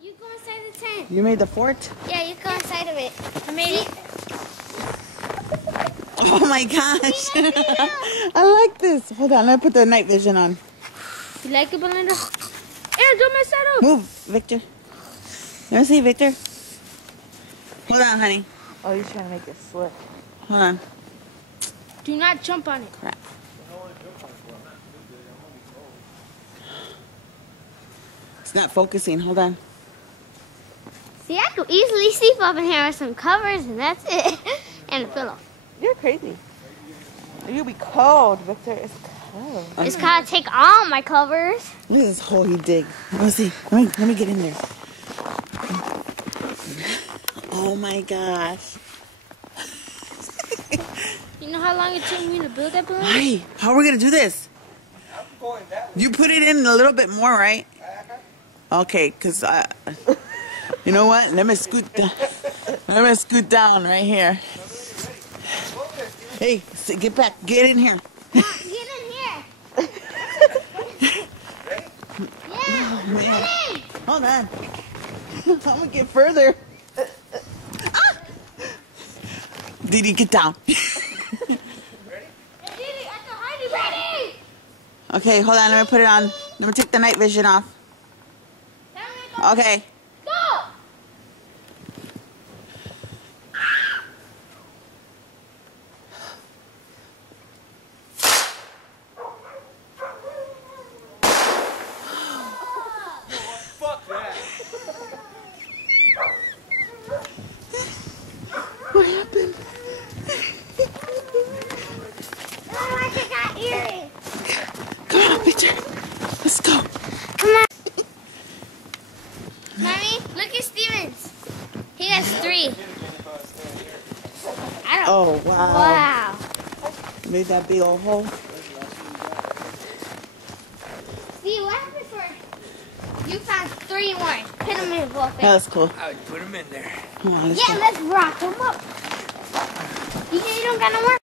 You go inside the tent. You made the fort? Yeah, you go inside of it. I made it. Oh my gosh. I like this. Hold on, let me put the night vision on. You like it, Belinda? Aaron, don't mess that up. Move, Victor. Let me see, Victor. Hold on, honey. Oh, you're trying to make it slip. Hold on. Do not jump on it. Crap. It's not focusing. Hold on. See, I could easily sleep up in here with some covers, and that's it. And a pillow. You're crazy. You'll be cold, Victor. It's cold. It's gotta take all my covers. Look at this hole he dig. Let me see. Let me get in there. Oh my gosh. You know how long it took me to build that balloon? Hey, how are we gonna do this? You put it in a little bit more, right? Okay, cause you know what? Let me scoot down right here. Hey, get back. Get in here. Get in here. Yeah, ready? Hold on. I'm gonna get further. Didi, get down. Ready? Okay, hold on. Let me put it on. Let me take the night vision off. Okay. Go! Fuck that. What happened? Oh, I just got earrings. Come on, Victor. Let's go. Come on. Mommy, look at Stevens. He has 3. I don't. Oh, wow. Wow. Made that big old hole. See, what happened for? You found 3 more. Put them in both. That's cool. I would put him in there. Come on, let's Yeah, go. let's rock them up. You don't got no more?